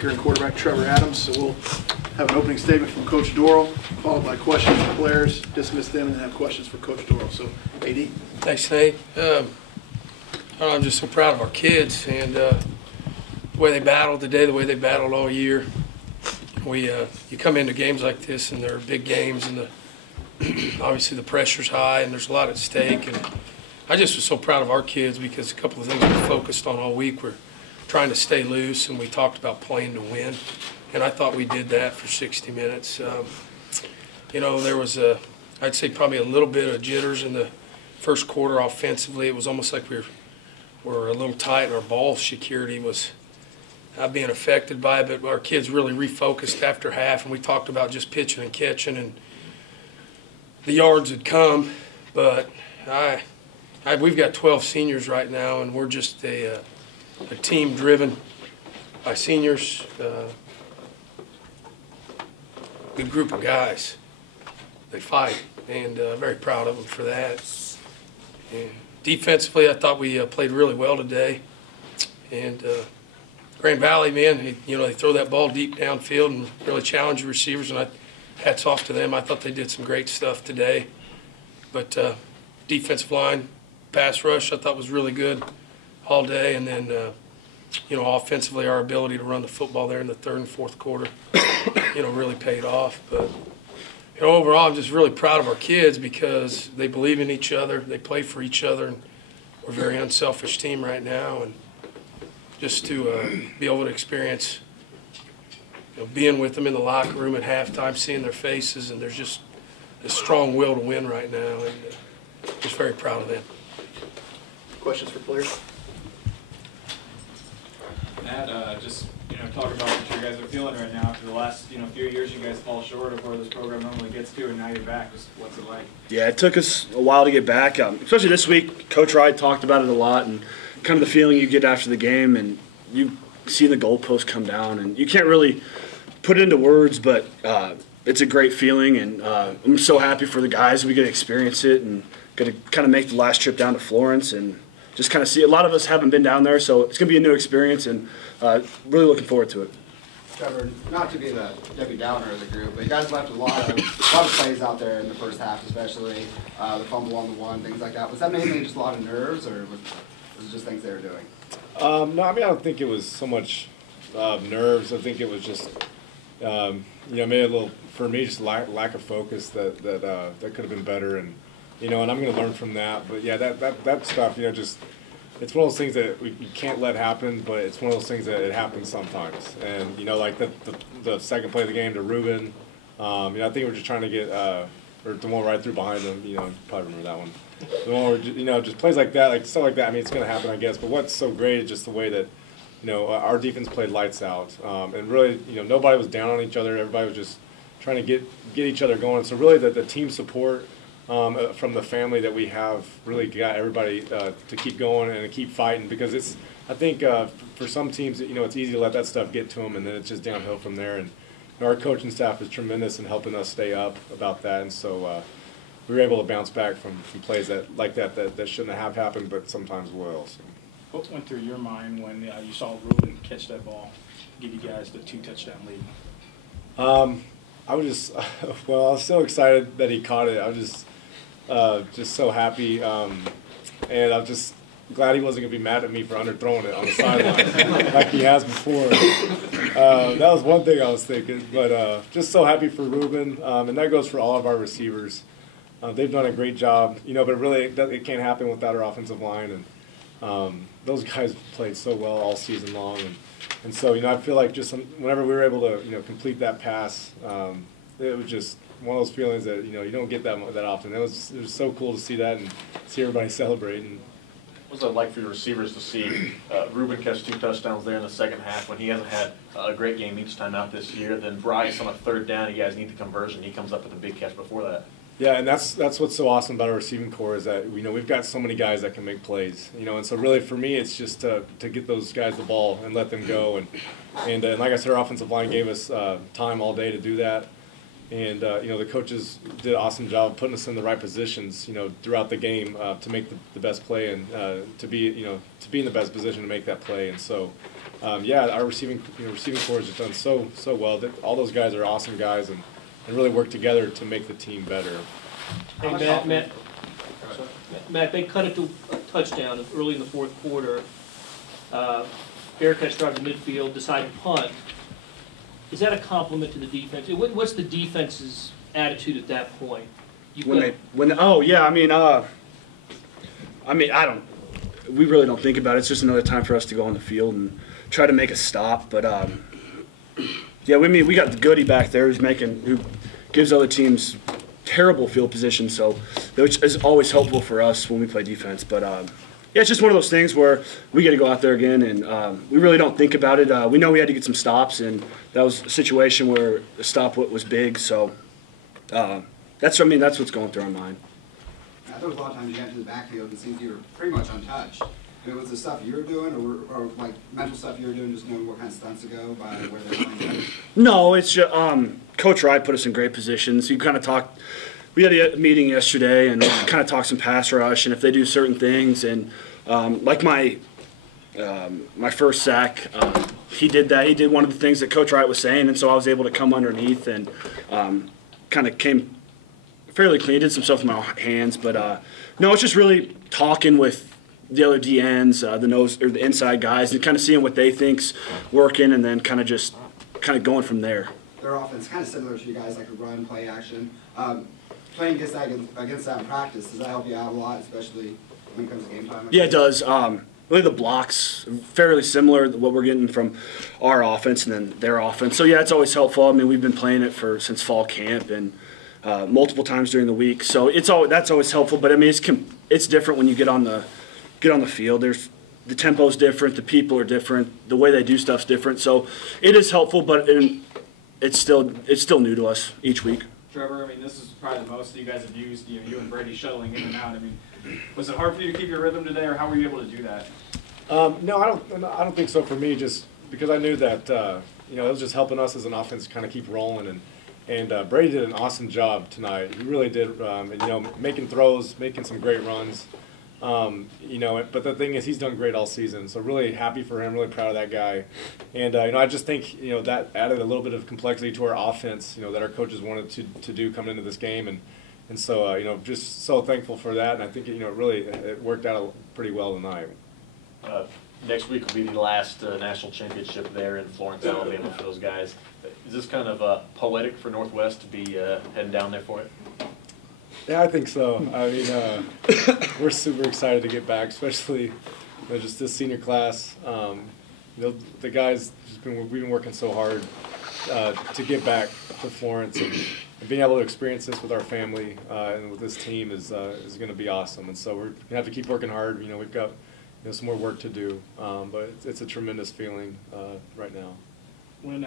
kicker and quarterback Trevor Adams. So we'll have an opening statement from Coach Dorrel, followed by questions from players, dismiss them, and then have questions for Coach Dorrel. So, AD. Thanks, Nate. I'm just so proud of our kids and the way they battled today, the way they battled all year. You come into games like this, and they're big games, and obviously the pressure's high, and there's a lot at stake. And I just was so proud of our kids because a couple of things we focused on all week were trying to stay loose, and we talked about playing to win. And I thought we did that for 60 minutes. There was I'd say probably a little bit of jitters in the first quarter offensively. It was almost like we were a little tight, and our ball security was being affected by it. But our kids really refocused after half, and we talked about just pitching and catching, and the yards had come. But we've got 12 seniors right now, and we're just a team driven by seniors. Good group of guys. They fight, and very proud of them for that. And defensively, I thought we played really well today. And Grand Valley, man, they throw that ball deep downfield and really challenge the receivers, and hats off to them. I thought they did some great stuff today. But defensive line, pass rush, I thought was really good all day. And then, offensively, our ability to run the football there in the third and fourth quarter, really paid off. But overall, I'm just really proud of our kids because they believe in each other, they play for each other, and we're a very unselfish team right now. And just to be able to experience, being with them in the locker room at halftime, seeing their faces, and there's just a strong will to win right now, and just very proud of them. Questions for players? Matt, talk about what you guys are feeling right now. After the last few years, you guys fall short of where this program normally gets to, and now you're back. Just what's it like? Yeah, it took us a while to get back, especially this week. Coach Wright talked about it a lot, and kind of the feeling you get after the game, and you see the goalpost come down, and you can't really put it into words, but it's a great feeling, and I'm so happy for the guys. We get to experience it and get to kind of make the last trip down to Florence and just kind of see. A lot of us haven't been down there, so it's going to be a new experience, and really looking forward to it. Trevor, not to be the Debbie Downer of the group, but you guys left a lot of plays out there in the first half, especially the fumble on the one, things like that. Was that mainly just a lot of nerves, or was it just things they were doing? No, I don't think it was so much nerves. I think it was just, maybe a little, for me, just lack of focus that could have been better, and and I'm going to learn from that. But yeah, that stuff, just. It's one of those things that you can't let happen, but it's one of those things that it happens sometimes. And, like the second play of the game to Ruben, I think we're just trying to get, or the one right through behind him, you probably remember that one. The one where, just plays like that, like stuff like that, it's going to happen, I guess. But what's so great is just the way that, our defense played lights out. And really, nobody was down on each other. Everybody was just trying to get each other going. So really the team support from the family that we have really got everybody to keep going and to keep fighting, because I think for some teams, it's easy to let that stuff get to them, and then it's just downhill from there. And our coaching staff is tremendous in helping us stay up about that, and so we were able to bounce back from plays that shouldn't have happened, but sometimes will. So. What went through your mind when you saw Ruben catch that ball, give you guys the 2-touchdown lead? I was I was so excited that he caught it. I was just so happy, and I'm just glad he wasn't going to be mad at me for underthrowing it on the sideline like he has before. That was one thing I was thinking, but just so happy for Ruben, and that goes for all of our receivers. They've done a great job, but really it can't happen without our offensive line, and those guys played so well all season long, and so I feel like just whenever we were able to complete that pass, it was just one of those feelings that you don't get that often. It was so cool to see that and see everybody celebrating. What was it like for your receivers to see Ruben catch 2 touchdowns there in the second half when he hasn't had a great game each time out this year? Then Bryce on a third down, you guys need the conversion. He comes up with a big catch before that. Yeah, and that's what's so awesome about our receiving core is that we've got so many guys that can make plays. And so really for me it's just to get those guys the ball and let them go. And like I said, our offensive line gave us time all day to do that. And the coaches did an awesome job of putting us in the right positions, throughout the game to make the best play and to be in the best position to make that play. And so, yeah, our receiving corps has done so well. All those guys are awesome guys and really work together to make the team better. Hey, Matt, they cut it to a touchdown early in the fourth quarter. Bearcats drive to midfield, decide to punt. Is that a compliment to the defense? What's the defense's attitude at that point? We really don't think about it. It's just another time for us to go on the field and try to make a stop. But yeah, we got the goodie back there who gives other teams terrible field position, so which is always helpful for us when we play defense. But yeah, it's just one of those things where we got to go out there again, and we really don't think about it. We know we had to get some stops, and that was a situation where the stop was big. So that's what's going through our mind. There was a lot of times you got into the backfield and it seems you were pretty much untouched. I mean, was the stuff you were doing, or like mental stuff you were doing, just knowing what kind of stunts to go by where they're going? No, it's Coach Wright put us in great positions. He kind of talked. We had a meeting yesterday and kind of talked some pass rush and if they do certain things. And like my first sack, he did that. He did one of the things that Coach Wright was saying, and so I was able to come underneath and kind of came fairly clean. Did some stuff with my hands, but no, it's just really talking with the other DNs, the inside guys, and kind of seeing what they think's working, and then kind of going from there. Their offense kind of similar to you guys, like a run, play action. Playing against that in practice, does that help you out a lot, especially when it comes to game time? Yeah, it does. Really, the blocks fairly similar to what we're getting from our offense and then their offense. So yeah, it's always helpful. I mean, we've been playing it since fall camp and multiple times during the week. So that's always helpful. But I mean, it's different when you get on the field. The tempo's different, the people are different, the way they do stuff's different. So it is helpful, but it's still new to us each week. Trevor, I mean, this is probably the most you guys have used, you and Brady shuttling in and out. I mean, was it hard for you to keep your rhythm today, or how were you able to do that? No, I don't think so for me, just because I knew that, it was just helping us as an offense kind of keep rolling. And Brady did an awesome job tonight. He really did, making throws, making some great runs. But the thing is, he's done great all season. So really happy for him, really proud of that guy. And, I just think, that added a little bit of complexity to our offense, that our coaches wanted to do coming into this game. And so, just so thankful for that. And I think, it worked out pretty well tonight. Next week will be the last national championship there in Florence, Alabama for those guys. Is this kind of poetic for Northwest to be heading down there for it? Yeah, I think so. I mean, we're super excited to get back, especially just this senior class. The guys, we've been working so hard to get back to Florence, and being able to experience this with our family and with this team is going to be awesome. And so we're going to have to keep working hard. We've got some more work to do, but it's a tremendous feeling right now. When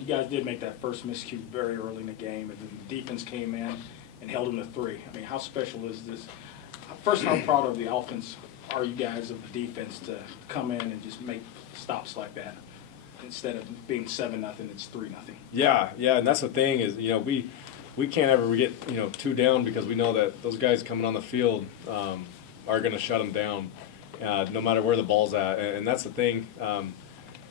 you guys did make that first miscue very early in the game, and then the defense came in and held them to 3. I mean, how special is this? First, how proud of the offense are you guys of the defense to come in and just make stops like that? Instead of being 7-0, it's 3-0. Yeah, and that's the thing is, we can't ever get, 2 down because we know that those guys coming on the field are going to shut them down, no matter where the ball's at. And that's the thing.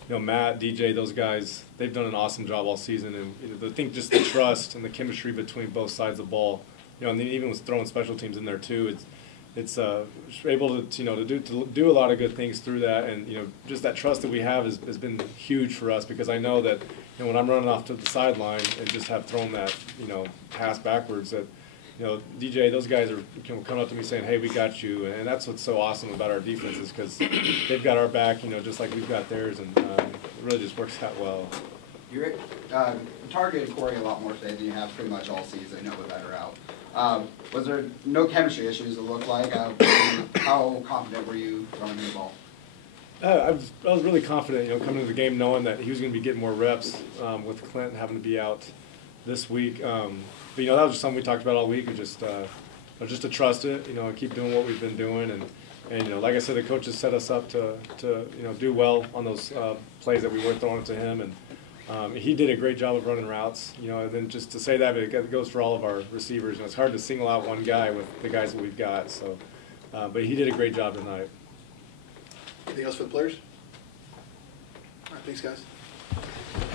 Matt, DJ, those guys, they've done an awesome job all season. And I think just the trust and the chemistry between both sides of the ball, and even with throwing special teams in there too, it's able to do a lot of good things through that. And, just that trust that we have has been huge for us, because I know that, when I'm running off to the sideline and just have thrown that, pass backwards, that, DJ, those guys are coming up to me saying, hey, we got you. And that's what's so awesome about our defense, is because they've got our back, just like we've got theirs, and it really just works out well. You targeted Corey a lot more today than you have pretty much all season, with that out. Was there no chemistry issues, it looked like? How confident were you running the ball? I was really confident, coming into the game knowing that he was going to be getting more reps with Clint having to be out this week. But that was just something we talked about all week. Just to trust it, and keep doing what we've been doing, and like I said, the coaches set us up to do well on those plays that we were throwing to him, and he did a great job of running routes. And then just to say that, it goes for all of our receivers. It's hard to single out one guy with the guys that we've got. So, but he did a great job tonight. Anything else for the players? Thanks, guys.